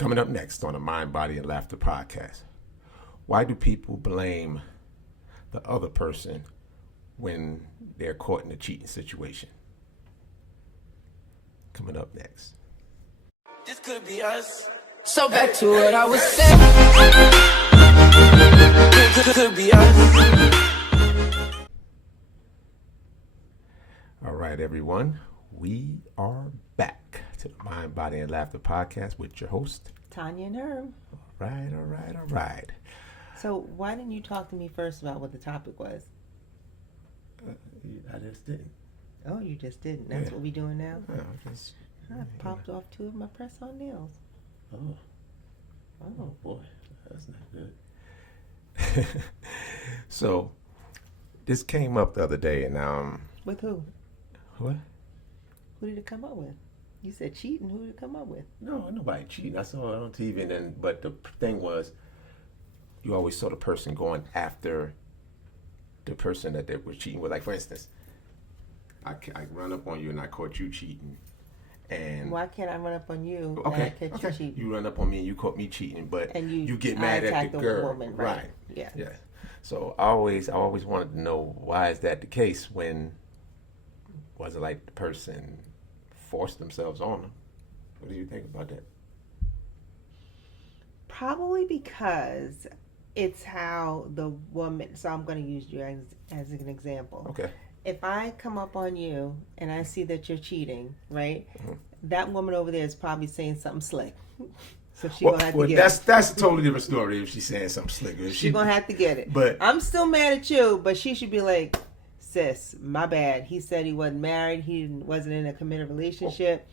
Coming up next on the Mind, Body, and Laughter podcast. Why do people blame the other person when they're caught in a cheating situation? Coming up next. This could be us. So back to what I was saying. Could be us. All right, everyone. We are back to the Mind, Body, and Laughter podcast with your host, Tanya and Herb. All right. So why didn't you talk to me first about what the topic was? I just didn't. Oh, you just didn't. That's what we doing now? Yeah, I popped off 2 of my press-on nails. Oh boy, that's not good. So, this came up the other day, and With who? What? Who did it come up with? You said cheating. Who did it come up with? No, nobody cheating. I saw it on TV, and then, but the thing was, you always saw the person going after the person that they were cheating with. Like, for instance, I run up on you and I caught you cheating. And why can't I run up on you and I catch you cheating? You run up on me and you caught me cheating, but and you get mad at the girl. Woman, right? Yeah. So I always wanted to know, why is that the case? When was it like the person forced themselves on them? What do you think about that? Probably because it's how the woman. So I'm going to use you as an example. Okay. If I come up on you and I see that you're cheating, right? Mm-hmm. That woman over there is probably saying something slick. So she's going to have to get it. That's a totally different story if she's saying something slick. She's going to have to get it. But I'm still mad at you, but she should be like, sis, my bad. He said he wasn't married. He wasn't in a committed relationship.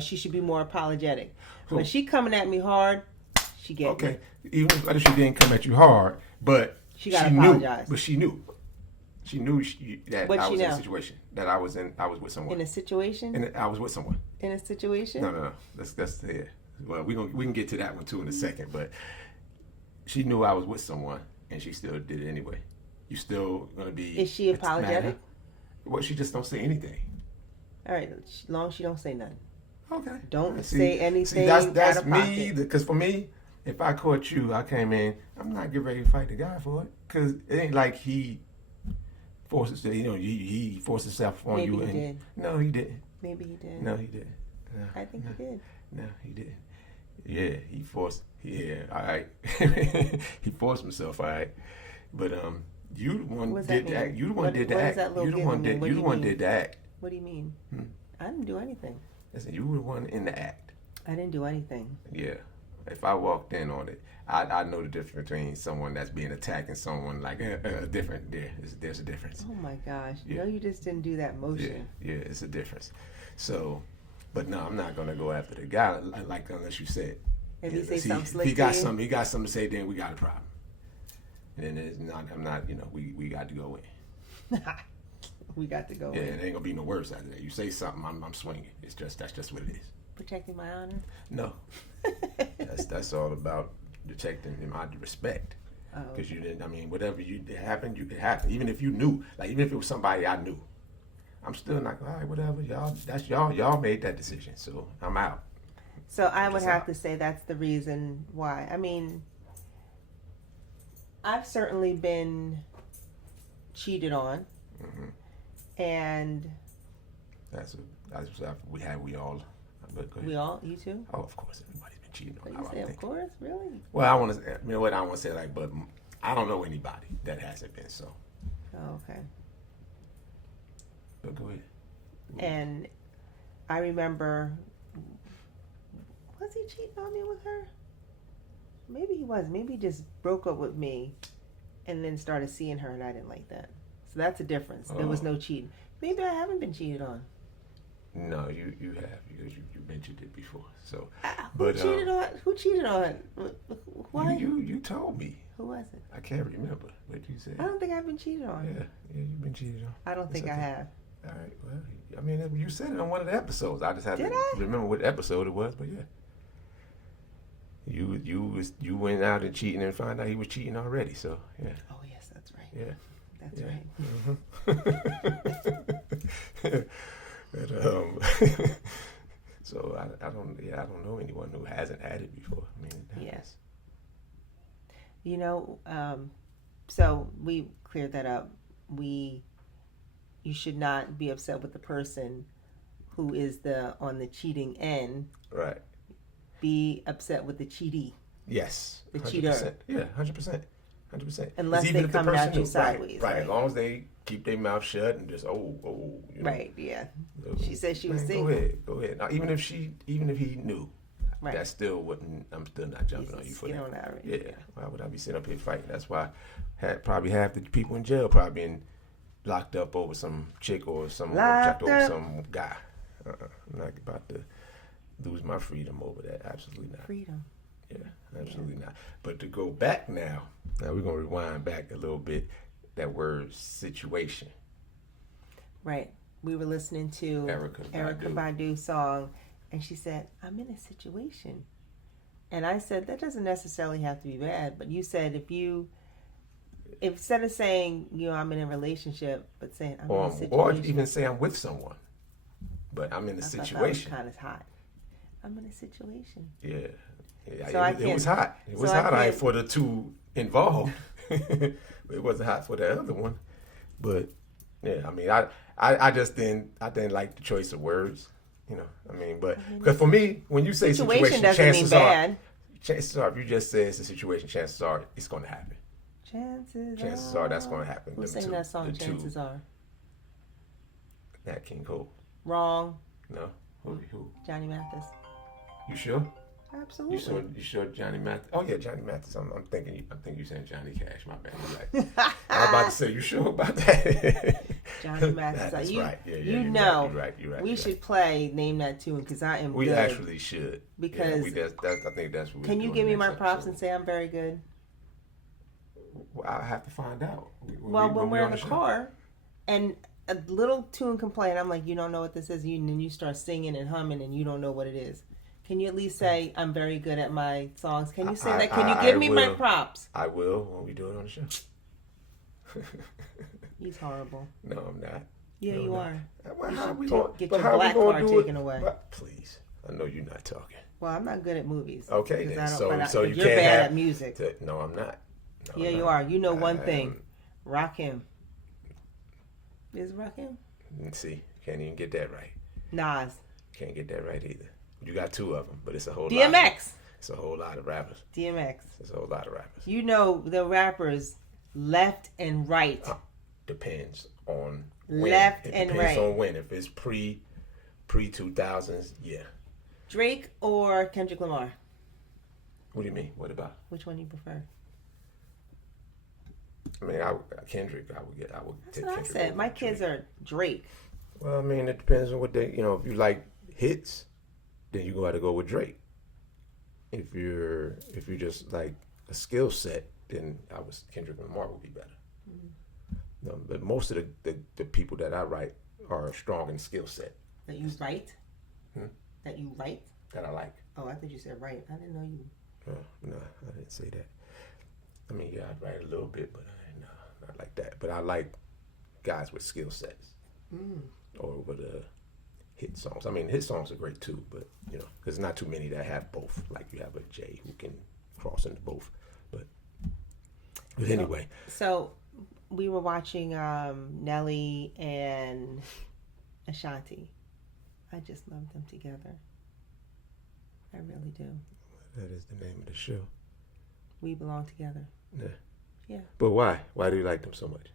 She should be more apologetic. When she coming at me hard, she get me. Okay. Even if she didn't come at you hard, but she got to apologize. But she knew. She knew that I was in a situation. That I was with someone. In a situation? And I was with someone. In a situation? No. That's yeah. Well, we can get to that one too in a second. But she knew I was with someone, and she still did it anyway. You still gonna be? Is she apologetic? Well, she just don't say anything. All right, as long as she don't say nothing. Okay. Don't say anything. See, that's me. Because for me, if I caught you, I came in. I'm not getting ready to fight the guy for it. Because it ain't like he forces. He forced himself on you. Maybe he did. No, he didn't. Maybe he did. No, he didn't. No, I think he did. No, he didn't. Yeah, he forced. Yeah, all right. He forced himself. All right, but you the one did the act. You the one did the act. You the one did. You the one did the act. What do you mean? I didn't do anything. Listen, you were the one in the act. I didn't do anything. Yeah. If I walked in on it, I know the difference between someone that's being attacked and someone like different. There's a difference. Oh my gosh! Yeah. No, you just didn't do that motion. Yeah, it's a difference. So, but no, I'm not gonna go after the guy like unless you said. If he say something slick, he got something to say. Then we got a problem. And then it's not. I'm not. We got to go in. We got to go in. Yeah, it ain't gonna be no worse after that. You say something, I'm swinging. That's just what it is. Protecting my honor. No, that's all about protecting my respect. Because you didn't. I mean, whatever happened, you could happen. Even if you knew, like even if it was somebody I knew, I'm still not. All right, whatever. Y'all made that decision, so I'm out. So I would have to say that's the reason why. I mean, I've certainly been cheated on, and we all. We all, you too? Oh, of course, everybody's been cheating on. You say, of course, really? Well, I want to. You know what? I want to say but I don't know anybody that hasn't been. So. Oh, okay. But go ahead. And I remember, was he cheating on me with her? Maybe he was. Maybe he just broke up with me, and then started seeing her, and I didn't like that. So that's a difference. There was no cheating. Maybe I haven't been cheated on. No, you have, because you mentioned it before. So, Who cheated on? Why? You told me. Who was it? I can't remember what you said. I don't think I've been cheated on. Yeah, you've been cheated on. I don't think I have. All right. Well, I mean, you said it on one of the episodes. I just had to remember what episode it was, but yeah. You went out and cheating and found out he was cheating already. So yeah. Oh yes, that's right. Yeah. That's right. But, So I don't know anyone who hasn't had it before. I mean, yes. You know, so we cleared that up. You should not be upset with the person who is on the cheating end. Right. Be upset with the cheatee. Yes. The 100%. cheater. Yeah, 100%. 100%. Unless they're coming at you sideways. Right. As long as they keep their mouth shut and just you know. Right. Yeah. So, she said she was single. Go ahead. Now, even if he knew, right. That still wouldn't. I'm still not jumping on you for that. On that. Yeah. Why would I be sitting up here fighting? That's why probably half the people in jail probably been locked up over some chick or some guy. I'm not about to lose my freedom over that. Absolutely not. Freedom. Yeah, absolutely not. But to go back now we're going to rewind back a little bit. That word situation. Right. We were listening to Erykah Badu's song, and she said, I'm in a situation. And I said, that doesn't necessarily have to be bad. But you said instead of saying, I'm in a relationship, but saying I'm in a situation. Or even say I'm with someone. But I'm in a situation. That was kind of hot. I'm in a situation. Yeah. So it was hot. It was hot for the two involved. It wasn't hot for the other one. But yeah, I mean, I just didn't like the choice of words. You know, I mean, but because for me, when you say situation, chances are, if you just say it's a situation, chances are it's going to happen. Chances are that's going to happen. Who sang that song? Chances are. Nat King Cole. Wrong. No. Who? Johnny Mathis. You sure? Absolutely. You sure Johnny Mathis? Oh yeah, Johnny Mathis. I'm thinking you saying Johnny Cash. My bad. Right. I was about to say, you sure about that? Johnny Mathis. That's right. Yeah, you're right. We should play Name That Tune because I am. We good. actually should. Because I think that's what. Can you give me my props and say I'm very good? Well, I have to find out. When we're in the car, and a little tune can play, and I'm like, you don't know what this is, and then you start singing and humming, and you don't know what it is. Can you at least say, I'm very good at my songs? Can you say that? Can you give me my props? I will when we do it on the show. He's horrible. No, I'm not. Yeah, you are. Well, how we going get your black card taken away? Please. I know you're not talking. Well, I'm not good at movies. Okay, then. So you you're can't bad at music. No, I'm not. No, yeah, you are. You know one thing. Rakim. Is Rakim? See, can't even get that right. Nas. Can't get that right either. You got two of them, but it's a whole DMX. lot. It's a whole lot of rappers. DMX. It's a whole lot of rappers. You know the rappers left and right. Depends on when. Left and right. Depends on when. If it's pre 2000s, yeah. Drake or Kendrick Lamar? What do you mean? What about? Which one do you prefer? I mean, Kendrick. I would That's take what Kendrick. I said. My kids are Drake. Well, I mean, it depends on what they. If you like hits, then you got to go with Drake. If you just like a skill set, then Kendrick Lamar would be better. Mm-hmm. No, but most of the people that I write are strong in skill set. That you write? That you write? That I like. Oh, I thought you said write. I didn't know you. No, I didn't say that. I mean, yeah, I write a little bit, but not like that. But I like guys with skill sets over the hit songs. I mean, hit songs are great too, but there's not too many that have both. Like you have a Jay who can cross into both. But anyway. So we were watching Nelly and Ashanti. I just love them together. I really do. That is the name of the show. We Belong Together. Yeah. But why? Why do you like them so much?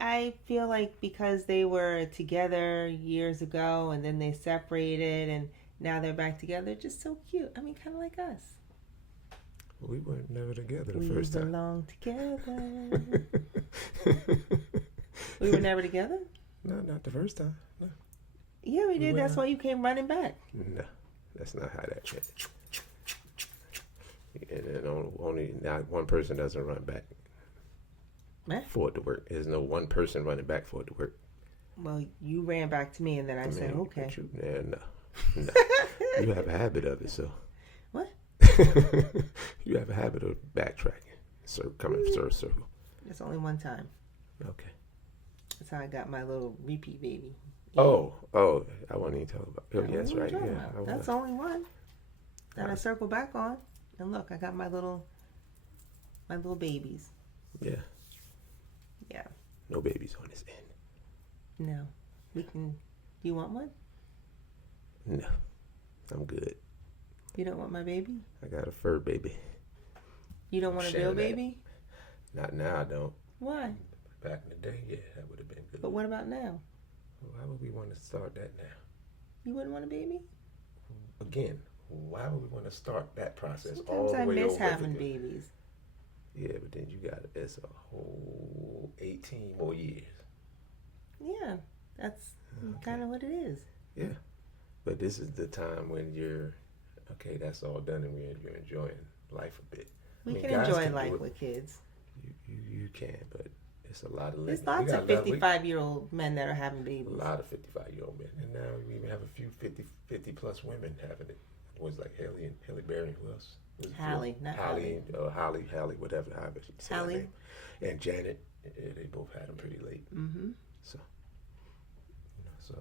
I feel like because they were together years ago and then they separated and now they're back together, just so cute. I mean, kind of like us. We were never together the first time. We belong together. We were never together? No, not the first time. No. Yeah, we did. That's why you came running back. No, that's not how that went. And then only not one person doesn't run back for it to work. There's no one person running back for it to work. Well, you ran back to me, and then I said, okay. No. You have a habit of it, so. What? You have a habit of backtracking, coming circle. It's only one time. Okay. That's how I got my little repeat baby, Oh, I wasn't even talking about. Oh, yes, right. Yeah, That's the only one that I circle back on. And look, I got my little babies. Yeah. Yeah. No babies on this end. No. We can. You want one? No, I'm good. You don't want my baby? I got a fur baby. You don't want a real baby? Not now, I don't. Why? Back in the day, yeah, that would have been good. But what about now? Why would we want to start that now? You wouldn't want a baby? Again, why would we want to start that process Sometimes all the I way miss over having again? babies. Yeah, but then you got it's a whole 18 more years. Yeah, that's kind of what it is. Yeah, but this is the time when you're okay. That's all done, and you're enjoying life a bit. We can enjoy life with kids. You can, but it's a lot of. There's lots of 55-year-old men that are having babies. A lot of 55-year-old men, and now we even have a few 50 plus women having it. It was like Haley Berry, who else? Hallie, not Hallie. Hallie, whatever, however she said her Hallie. name. And Janet, they both had them pretty late. Mm-hmm.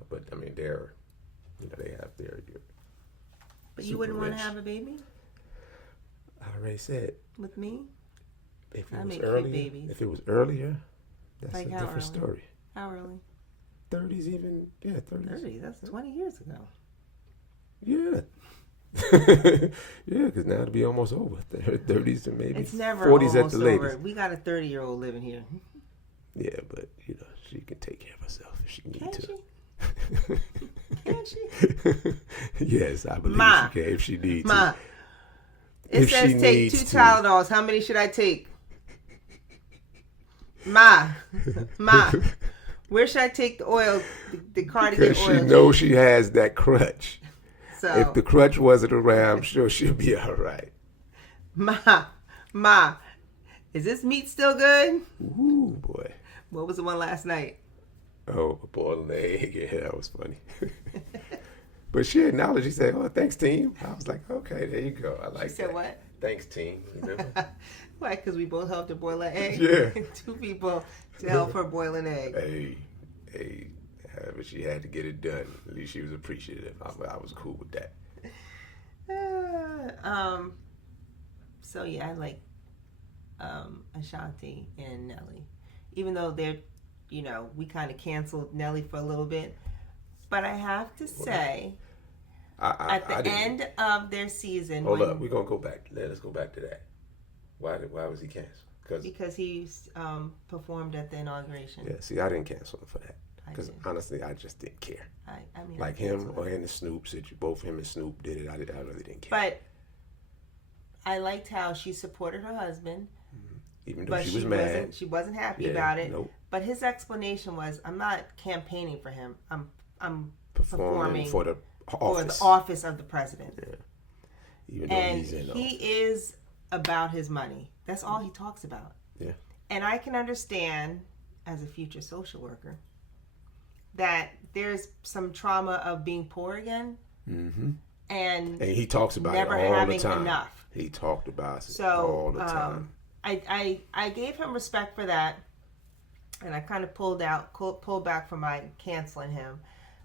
But I mean, they're, they have their. But you wouldn't want to have a baby? I already said. With me? If it was earlier, that's like a different story. How early? 30s even, 30s. 30s, that's 20 years ago. Yeah. Yeah, because now it'll be almost over. 30s and maybe it's never 40s at almost the latest. over. We got a 30-year-old living here. Yeah, but she can take care of herself if she needs to. Can she? Yes, I believe she can if she needs to. It says take 2 Tylenols. How many should I take? Ma, where should I take the oil, the cardigan oil? Because she knows she has that crutch. So if the crutch wasn't around, I'm sure she'll be all right. Ma, is this meat still good? Ooh, boy. What was the one last night? Oh, a boiled egg. Yeah, that was funny. But she acknowledged. She said, "Oh, thanks, team." I was like, "Okay, there you go. I like that." She said what? Thanks, team. Why? Because we both helped her boil an egg? Yeah. 2 people to help her boil an egg. Hey, however she had to get it done. At least she was appreciative. I was cool with that. So yeah, I like Ashanti and Nelly, even though they're, we kind of canceled Nelly for a little bit. But I have to say, at the end of their season, hold up, we're gonna go back. Let's go back to that. Why was he canceled? Because he performed at the inauguration. Yeah, see, I didn't cancel him for that. Because honestly, I just didn't care. I mean, like him or him and Snoop, both him and Snoop did it. I really didn't care. But I liked how she supported her husband. Even though she was mad. She wasn't happy about it. Nope. But his explanation was, I'm not campaigning for him. I'm performing for the office of the president. Yeah. Even though he is about his money. That's all he talks about. Yeah. And I can understand, as a future social worker, that there's some trauma of being poor again. Mm-hmm. And he talks about never it all having the time. enough. He talked about it all the time. I gave him respect for that, and I kind of pulled back from my canceling him,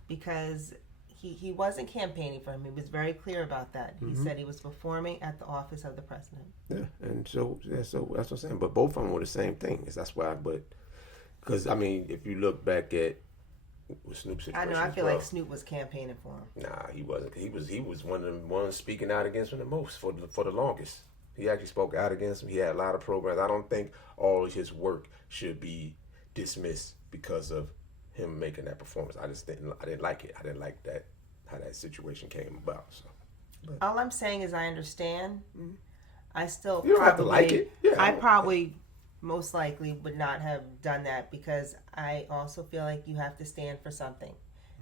because he wasn't campaigning for him. He was very clear about that. He said he was performing at the office of the president. Yeah, and so that's what I'm saying. But both of them were the same thing. That's why. But because I mean, if you look back at Snoop's situation, I know. I feel like Snoop was campaigning for him. Nah, he wasn't. He was one of the ones speaking out against him the most for the longest. He actually spoke out against him. He had a lot of programs. I don't think all of his work should be dismissed because of him making that performance. I didn't like it. I didn't like that, how that situation came about. So, all I'm saying is I understand. Mm-hmm. I still you don't have to like it. Yeah, I probably most likely would not have done that, because I also feel like you have to stand for something,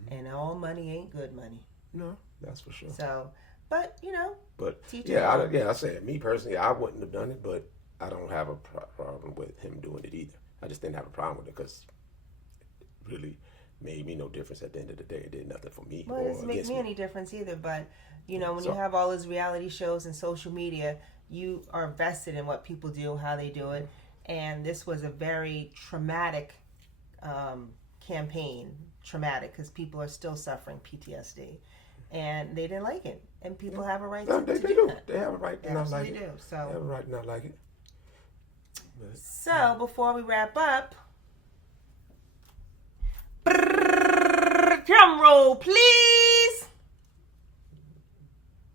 and all money ain't good money. No, that's for sure. So, but I said, me personally, I wouldn't have done it, but I don't have a problem with him doing it either. I just didn't have a problem with it because it really made me no difference at the end of the day. It did nothing for me. Well, it doesn't make me any difference either, but when you have all those reality shows and social media, you are vested in what people do, how they do it, and this was a very traumatic campaign traumatic because people are still suffering PTSD, and they didn't like it. And people have a right they to do do. that. They have a right to not like it. They do. So they have a right to not like it. But, so before we wrap up, drum roll, please.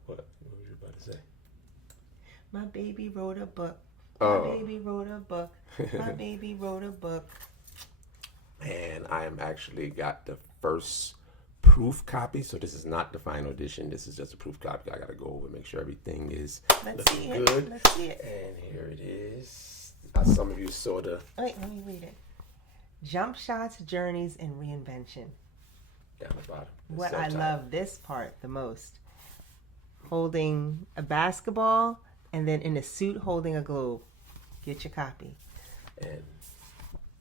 What were you about to say? My baby wrote a book. Oh. My baby wrote a book. My baby wrote a book. And I am actually got the first proof copy, so this is not the final edition. This is just a proof copy. I gotta go over and make sure everything is looking good. Let's see it. And here it is. Some of you sort of. Wait, let me read it. Jump shots, journeys, and reinvention. Down the bottom. What I love this part the most. Holding a basketball and then in a suit holding a globe. Get your copy. And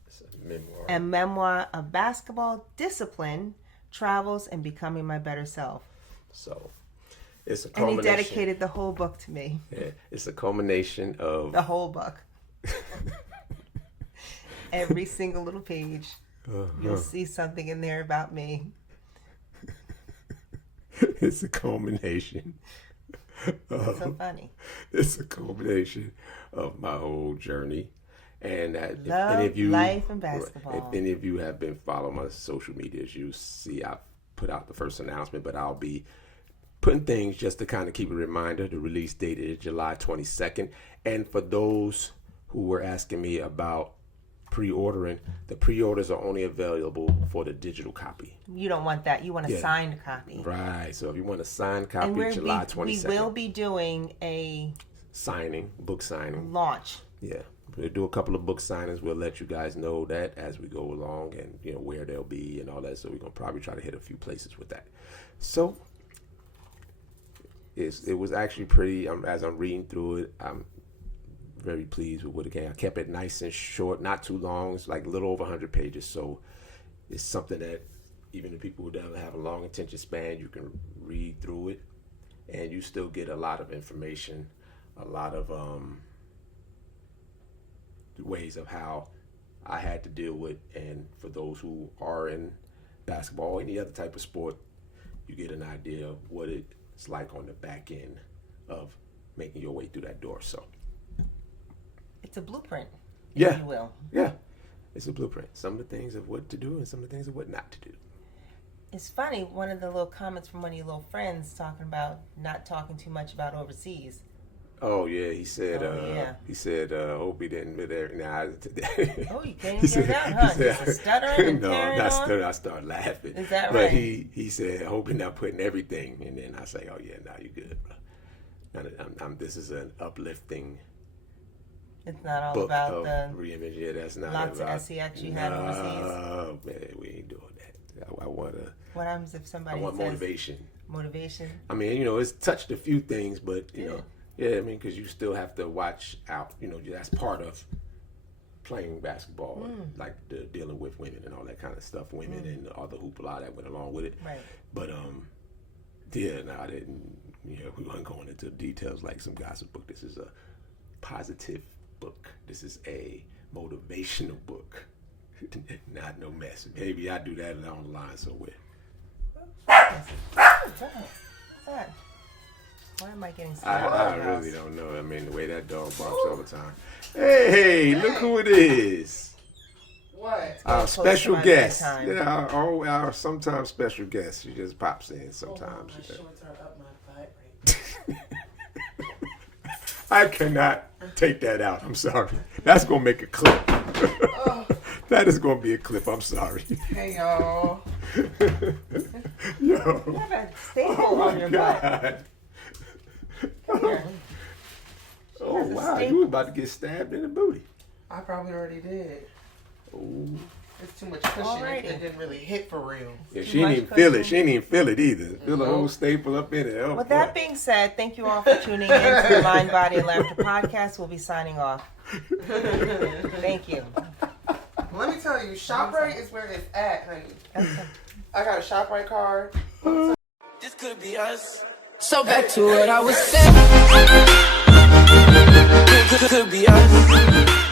it's a memoir. A memoir of basketball discipline, travels, and becoming my better self. So it's a And culmination. he dedicated the whole book to me. Yeah, it's a culmination of The whole book. Every single little page. You'll see something in there about me. It's a culmination. So funny. It's a culmination of my whole journey. And that if Love, any of you, life, and basketball. If any of you have been following my social medias, you see I put out the first announcement, but I'll be putting things just to kind of keep a reminder. The release date is July 22nd. And for those who were asking me about pre-ordering, the pre-orders are only available for the digital copy. You don't want that. You want a signed copy. Right. So if you want a signed copy, And July 22nd. we will be doing a book signing. launch. Yeah. We'll do a couple of book signings. We'll let you guys know that as we go along and, where they'll be and all that. So we're going to probably try to hit a few places with that. So it was actually pretty, as I'm reading through it, I'm very pleased with what it came. I kept it nice and short, not too long. It's like a little over 100 pages. So it's something that even the people who don't have a long attention span, you can read through it and you still get a lot of information, a lot of ways of how I had to deal with. And for those who are in basketball or any other type of sport, you get an idea of what it's like on the back end of making your way through that door. So It's a blueprint, yeah, if you will. Yeah, it's a blueprint. Some of the things of what to do and some of the things of what not to do. It's funny, one of the little comments from one of your little friends talking about not talking too much about overseas. Oh yeah, he said. He said, "Hope he didn't." Oh, you can't even get it out, huh? Just stuttering and carrying on? stuttering. I started laughing. Is that but right? he said, "Hope you're not putting everything." And then I say, "Oh yeah, no, you're good, bro. This is an uplifting." It's not all book about of the reimage. Yeah, that's not lots about, of SEX you had overseas. Oh man, we ain't doing that. I want to. What happens if somebody I want says motivation. Motivation. I mean, it's touched a few things, but you know, yeah. I mean, because you still have to watch out. That's part of playing basketball, like the dealing with women and all that kind of stuff. Women and all the hoopla that went along with it. Right. But yeah, no, I didn't. We weren't going into details like some gossip book. This is a positive book. This is a motivational book. Not no mess. Maybe I do that along the line somewhere. What's that? Why am I getting scared? I really don't know. I mean, the way that dog barks all the time. Hey, look who it is. What? Our special guest. Yeah, our sometimes special guest. She just pops in sometimes. My shorts are up my butt right now. I cannot take that out. I'm sorry. That's going to make a clip. That is going to be a clip. I'm sorry. Hey, y'all. Yo. You have a staple on your butt. Here. Oh, wow. You were about to get stabbed in the booty. I probably already did. Oh. It's too much cushion. Alrighty. It didn't really hit for real. Yeah, she didn't even feel it. She didn't even feel it either. Feel the whole staple up in it. Oh, With that being said, thank you all for tuning in to the Mind, Body, and Laughter podcast. We'll be signing off. Thank you. Let me tell you, ShopRite is where it's at, honey. Okay. I got a ShopRite card. This could be us. So back to what I was saying. Could be us.